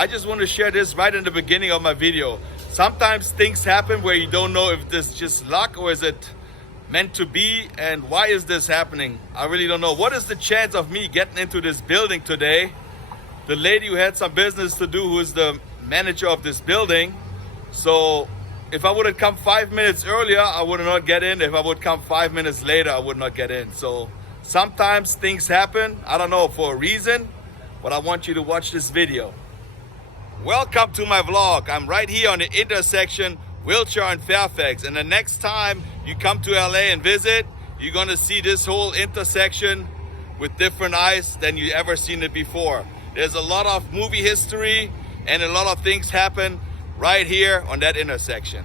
I just want to share this right in the beginning of my video. Sometimes things happen where you don't know if this is just luck or is it meant to be, and why is this happening? I really don't know. What is the chance of me getting into this building today? The lady who had some business to do, who is the manager of this building. So if I would have come 5 minutes earlier, I would not get in. If I would come 5 minutes later, I would not get in. So sometimes things happen, I don't know, for a reason, but I want you to watch this video. Welcome to my vlog. I'm right here on the intersection Wilshire and Fairfax, and the next time you come to LA and visit, you're gonna see this whole intersection with different eyes than you ever seen it before. There's a lot of movie history and a lot of things happen right here on that intersection.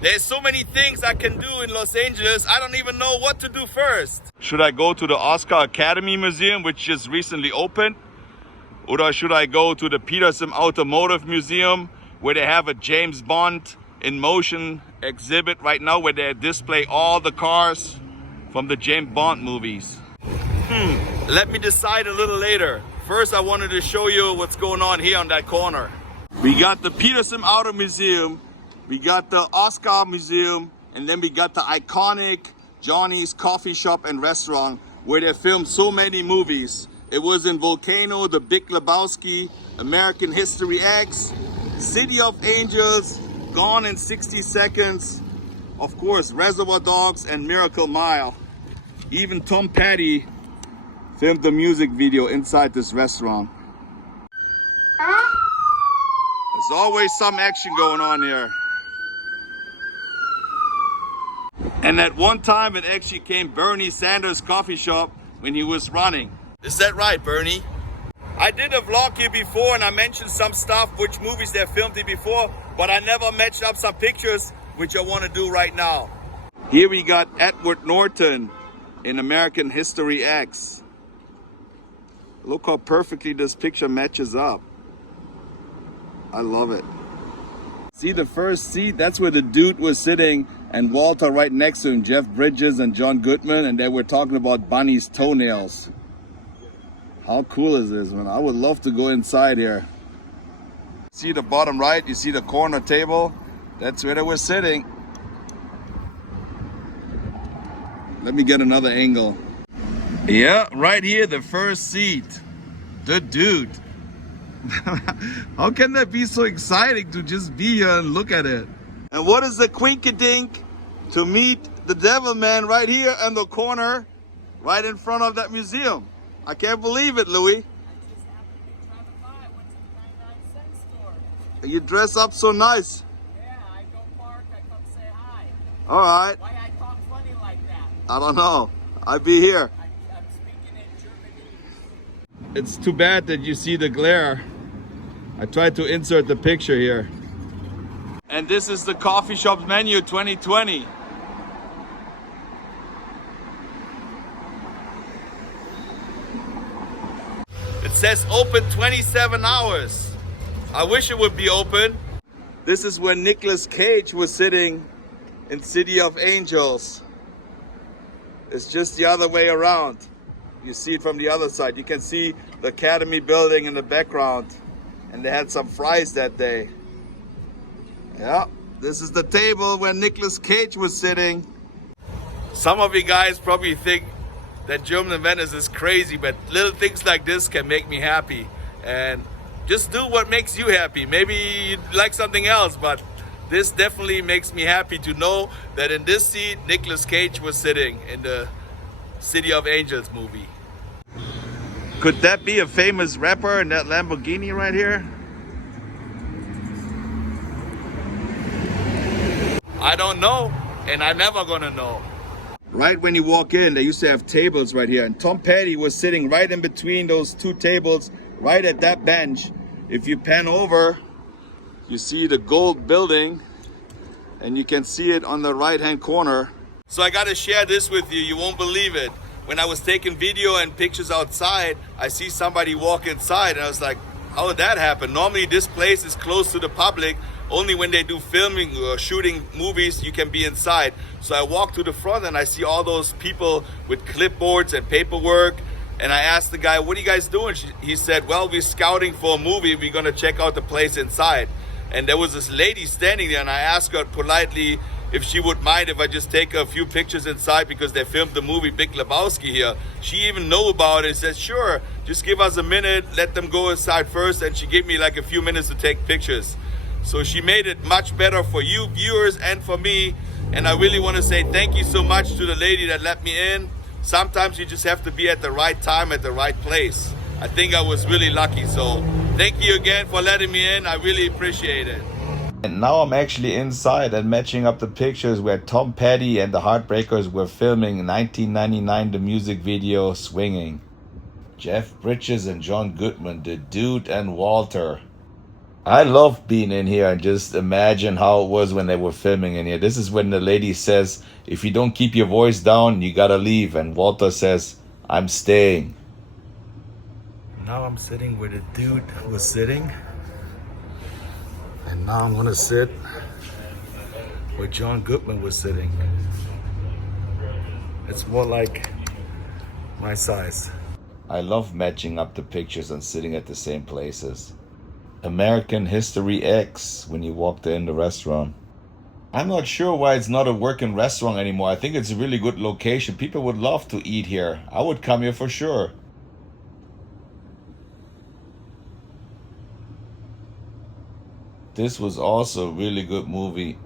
There's so many things I can do in Los Angeles, I don't even know what to do first. Should I go to the Oscar Academy Museum, which just recently opened? Or should I go to the Peterson Automotive Museum, where they have a James Bond in motion exhibit right now, where they display all the cars from the James Bond movies? Let me decide a little later. First, I wanted to show you what's going on here on that corner. We got the Peterson Auto Museum, we got the Oscar Museum, and then we got the iconic Johnies Coffee Shop and Restaurant, where they filmed so many movies. It was in Volcano, The Big Lebowski, American History X, City of Angels, Gone in 60 Seconds, of course, Reservoir Dogs and Miracle Mile. Even Tom Petty filmed the music video inside this restaurant. There's always some action going on here. And at one time it actually came Bernie Sanders' coffee shop when he was running. Is that right, Bernie? I did a vlog here before and I mentioned some stuff, which movies they filmed it before, but I never matched up some pictures, which I want to do right now. Here we got Edward Norton in American History X. Look how perfectly this picture matches up. I love it. See the first seat? That's where the dude was sitting, and Walter right next to him, Jeff Bridges and John Goodman, and they were talking about Bunny's toenails. How cool is this, man? I would love to go inside here. See the bottom right? You see the corner table? That's where they were sitting. Let me get another angle. Yeah, right here, the first seat. The dude. How can that be so exciting to just be here and look at it? And what is the quinkadink to meet the Devil Man right here in the corner, right in front of that museum? I can't believe it, Louis. You dress up so nice. Yeah, I go park, I come say hi. All right. Why I talk funny like that? I don't know. I'll be here. I'm speaking in German. It's too bad that you see the glare. I tried to insert the picture here. And this is the coffee shop's menu 2020. It says open 27 hours. I wish it would be open. This is where Nicolas Cage was sitting in City of Angels. It's just the other way around. You see it from the other side. You can see the Academy building in the background. And they had some fries that day. Yeah, this is the table where Nicolas Cage was sitting. Some of you guys probably think that German in Venice is crazy, but little things like this can make me happy. And just do what makes you happy. Maybe you like something else, but this definitely makes me happy to know that in this seat, Nicolas Cage was sitting in the City of Angels movie. Could that be a famous rapper in that Lamborghini right here? I don't know, and I'm never gonna know. Right when you walk in, they used to have tables right here, and Tom Petty was sitting right in between those two tables, right at that bench. If you pan over, you see the gold building, and you can see it on the right-hand corner. So I gotta share this with you, you won't believe it. When I was taking video and pictures outside, I see somebody walk inside, and I was like, how did that happen? Normally this place is closed to the public. Only when they do filming or shooting movies, you can be inside. So I walk to the front and I see all those people with clipboards and paperwork. And I asked the guy, what are you guys doing? He said, well, we're scouting for a movie. We're going to check out the place inside. And there was this lady standing there, and I asked her politely if she would mind if I just take a few pictures inside because they filmed the movie Big Lebowski here. She even knew about it and said, sure, just give us a minute, let them go inside first. And she gave me like a few minutes to take pictures. So she made it much better for you viewers and for me. And I really want to say thank you so much to the lady that let me in. Sometimes you just have to be at the right time at the right place. I think I was really lucky. So thank you again for letting me in. I really appreciate it. And now I'm actually inside and matching up the pictures where Tom Petty and the Heartbreakers were filming in 1999 the music video Swinging. Jeff Bridges and John Goodman, the Dude and Walter. I love being in here and just imagine how it was when they were filming in here. This is when the lady says, if you don't keep your voice down, you gotta leave. And Walter says, I'm staying. Now I'm sitting where the dude was sitting. And now I'm gonna sit where John Goodman was sitting. It's more like my size. I love matching up the pictures and sitting at the same places. American History X when you walked in the restaurant. I'm not sure why it's not a working restaurant anymore. I think it's a really good location. People would love to eat here. I would come here for sure. This was also a really good movie.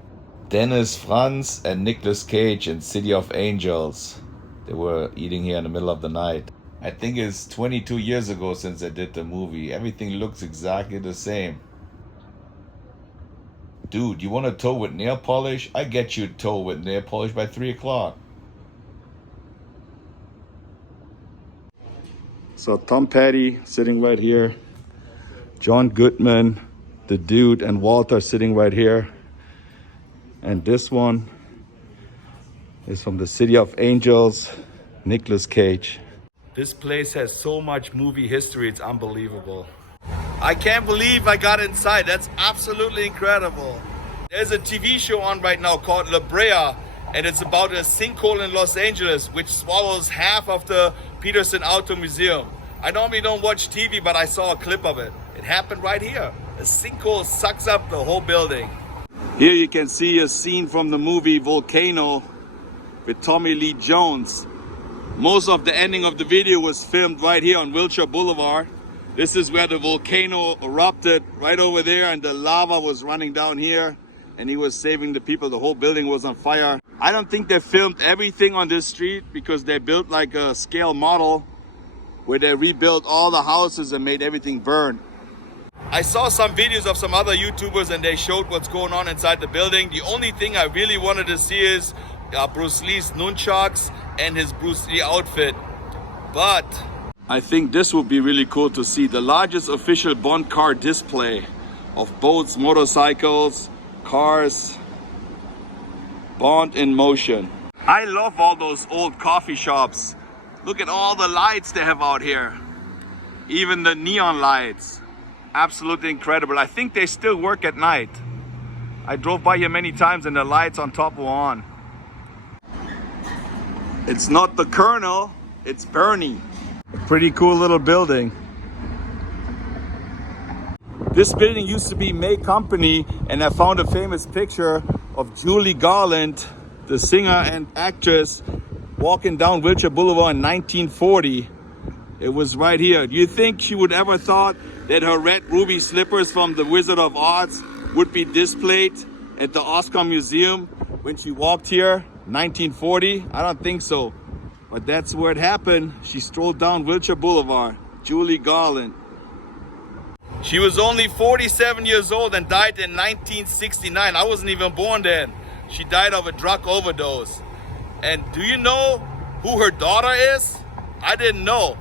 Dennis Franz and Nicolas Cage in City of Angels. They were eating here in the middle of the night. I think it's 22 years ago since I did the movie. Everything looks exactly the same. Dude, you want a toe with nail polish? I get you a toe with nail polish by 3 o'clock. So Tom Petty sitting right here. John Goodman, the Dude, and Walter sitting right here. And this one is from the City of Angels, Nicolas Cage. This place has so much movie history, it's unbelievable. I can't believe I got inside. That's absolutely incredible. There's a TV show on right now called La Brea, and it's about a sinkhole in Los Angeles, which swallows half of the Peterson Auto Museum. I normally don't watch TV, but I saw a clip of it. It happened right here. A sinkhole sucks up the whole building. Here you can see a scene from the movie Volcano with Tommy Lee Jones. Most of the ending of the video was filmed right here on Wilshire Boulevard. This is where the volcano erupted right over there, and the lava was running down here, and he was saving the people. The whole building was on fire. I don't think they filmed everything on this street because they built like a scale model where they rebuilt all the houses and made everything burn. I saw some videos of some other YouTubers and they showed what's going on inside the building. The only thing I really wanted to see is Bruce Lee's nunchucks and his Bruce Lee outfit. But I think this would be really cool to see the largest official Bond car display of boats, motorcycles, cars, Bond in motion. I love all those old coffee shops. Look at all the lights they have out here. Even the neon lights. Absolutely incredible. I think they still work at night. I drove by here many times and the lights on top were on. It's not the Colonel, it's Bernie. A pretty cool little building. This building used to be May Company, and I found a famous picture of Julie Garland, the singer and actress, walking down Wilshire Boulevard in 1940. It was right here. Do you think she would ever thought that her red ruby slippers from the Wizard of Oz would be displayed at the Oscar Museum when she walked here? 1940? I don't think so. But that's where it happened. She strolled down Wilshire Boulevard. Julie Garland. she was only 47 years old and died in 1969. I wasn't even born then. She died of a drug overdose. And do you know who her daughter is? I didn't know.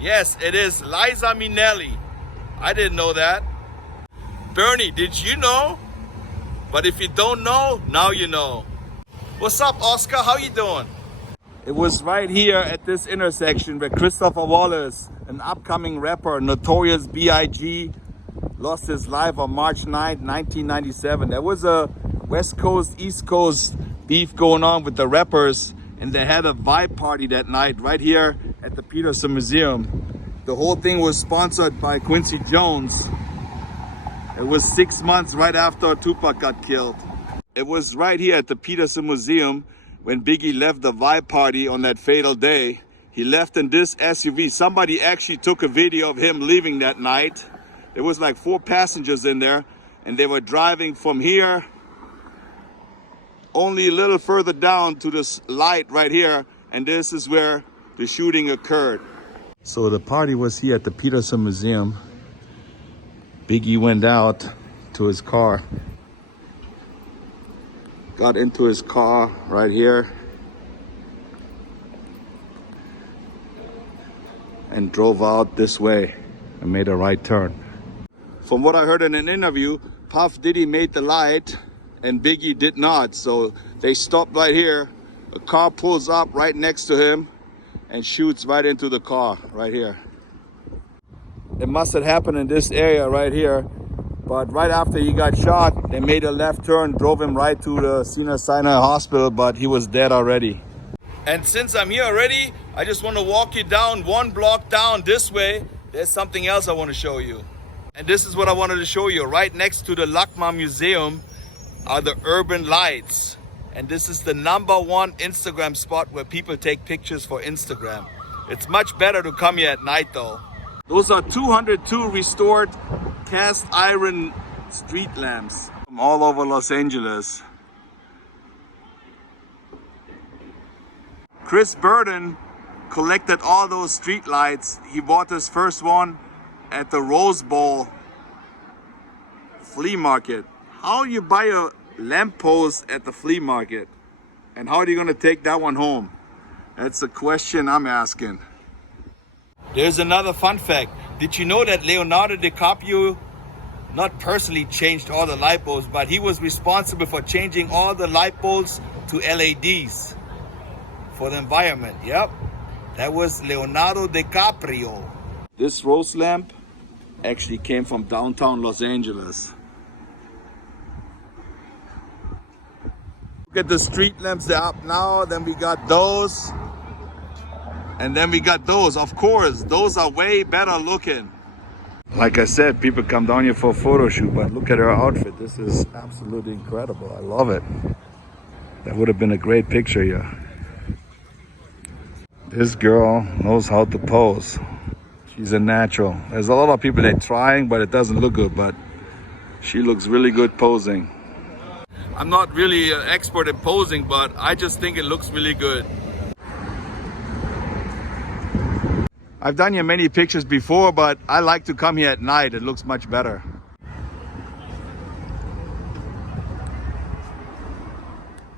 Yes, it is Liza Minnelli. I didn't know that. Bernie, did you know? But if you don't know, now you know. What's up, Oscar? How you doing? It was right here at this intersection where Christopher Wallace, an upcoming rapper, Notorious B.I.G, lost his life on March 9, 1997. There was a West Coast, East Coast beef going on with the rappers, and they had a vibe party that night right here at the Peterson Museum. The whole thing was sponsored by Quincy Jones. It was 6 months right after Tupac got killed. It was right here at the Peterson Museum when Biggie left the vibe party on that fatal day. He left in this SUV. Somebody actually took a video of him leaving that night. There was like 4 passengers in there, and they were driving from here only a little further down to this light right here, and this is where the shooting occurred. So the party was here at the Peterson Museum. Biggie went out to his car, got into his car right here, and drove out this way and made a right turn. From what I heard in an interview, Puff Diddy made the light and Biggie did not. So they stopped right here. A car pulls up right next to him and shoots right into the car right here. It must have happened in this area right here. But right after he got shot, they made a left turn, drove him right to the Sinai Hospital, but he was dead already. And since I'm here already, I just want to walk you down 1 block down this way. There's something else I want to show you. And this is what I wanted to show you. Right next to the LACMA Museum are the urban lights. And this is the #1 Instagram spot where people take pictures for Instagram. It's much better to come here at night though. Those are 202 restored cast iron street lamps from all over Los Angeles. Chris Burden collected all those street lights. He bought his first one at the Rose Bowl flea market. How do you buy a lamppost at the flea market? And how are you gonna take that one home? That's a question I'm asking. There's another fun fact. Did you know that Leonardo DiCaprio not personally changed all the light bulbs, but he was responsible for changing all the light bulbs to LEDs for the environment? Yep, that was Leonardo DiCaprio. This rose lamp actually came from downtown Los Angeles. Look at the street lamps, they're up now. Then we got those. And then we got those. Of course, those are way better looking. Like I said, people come down here for a photo shoot, but look at her outfit. This is absolutely incredible. I love it. That would have been a great picture here. This girl knows how to pose. She's a natural. There's a lot of people that are trying, but it doesn't look good, but she looks really good posing. I'm not really an expert in posing, but I just think it looks really good. I've done here many pictures before, but I like to come here at night. It looks much better.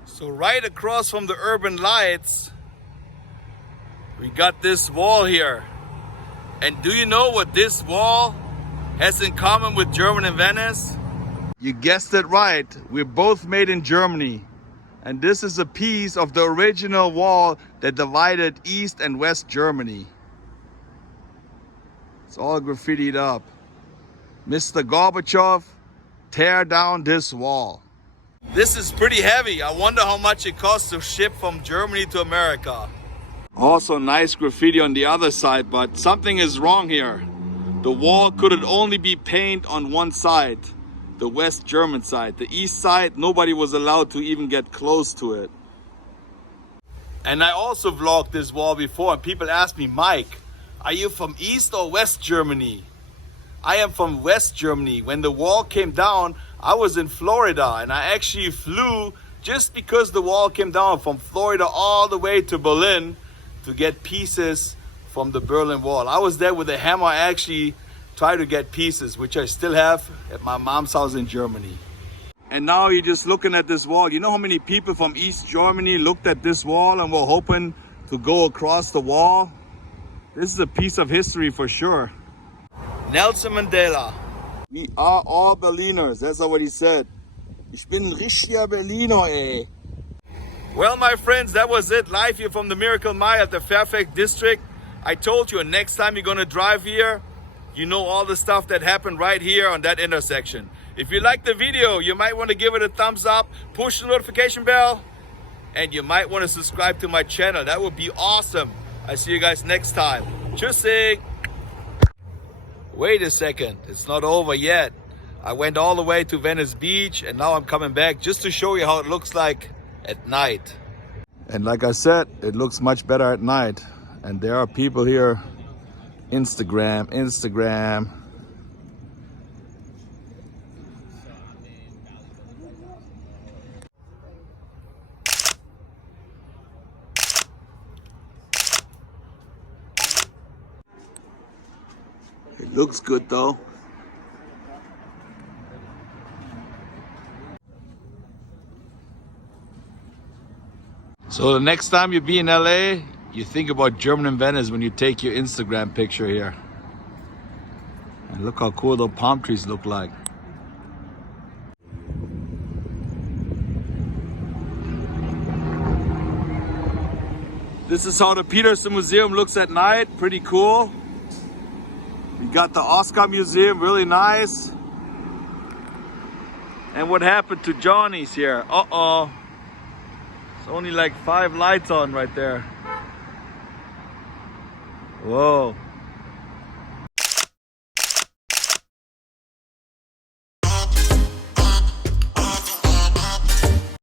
So right across from the urban lights, we got this wall here. And do you know what this wall has in common with Germany and Venice? You guessed it right. We're both made in Germany. And this is a piece of the original wall that divided East and West Germany. It's all graffitied up. Mr. Gorbachev, tear down this wall. This is pretty heavy. I wonder how much it costs to ship from Germany to America. Also nice graffiti on the other side, but something is wrong here. The wall could only be painted on one side, the West German side. The East side, nobody was allowed to even get close to it. And I also vlogged this wall before, and people ask me, Mike, are you from East or West Germany? I am from West Germany. When the wall came down, I was in Florida, and I actually flew just because the wall came down from Florida all the way to Berlin to get pieces from the Berlin Wall. I was there with a hammer. I actually tried to get pieces, which I still have at my mom's house in Germany. And now you're just looking at this wall. You know how many people from East Germany looked at this wall and were hoping to go across the wall? This is a piece of history for sure. Nelson Mandela. We are all Berliners. That's what he said. Ich bin ein richtiger Berliner, ey. Well, my friends, that was it. Live here from the Miracle Mile at the Fairfax district. I told you, next time you're gonna drive here, you know all the stuff that happened right here on that intersection. If you liked the video, you might want to give it a thumbs up, push the notification bell, and you might want to subscribe to my channel. That would be awesome. I see you guys next time. Tschüssing. Wait a second, it's not over yet. I went all the way to Venice Beach and now I'm coming back just to show you how it looks like at night. And like I said, it looks much better at night. And there are people here. Instagram. It looks good though. So the next time you be in LA, you think about German and Venice when you take your Instagram picture here. And look how cool those palm trees look like. This is how the Peterson Museum looks at night, pretty cool. We got the Oscar Museum, really nice. And what happened to Johnies here? Uh-oh. It's only like 5 lights on right there. Whoa.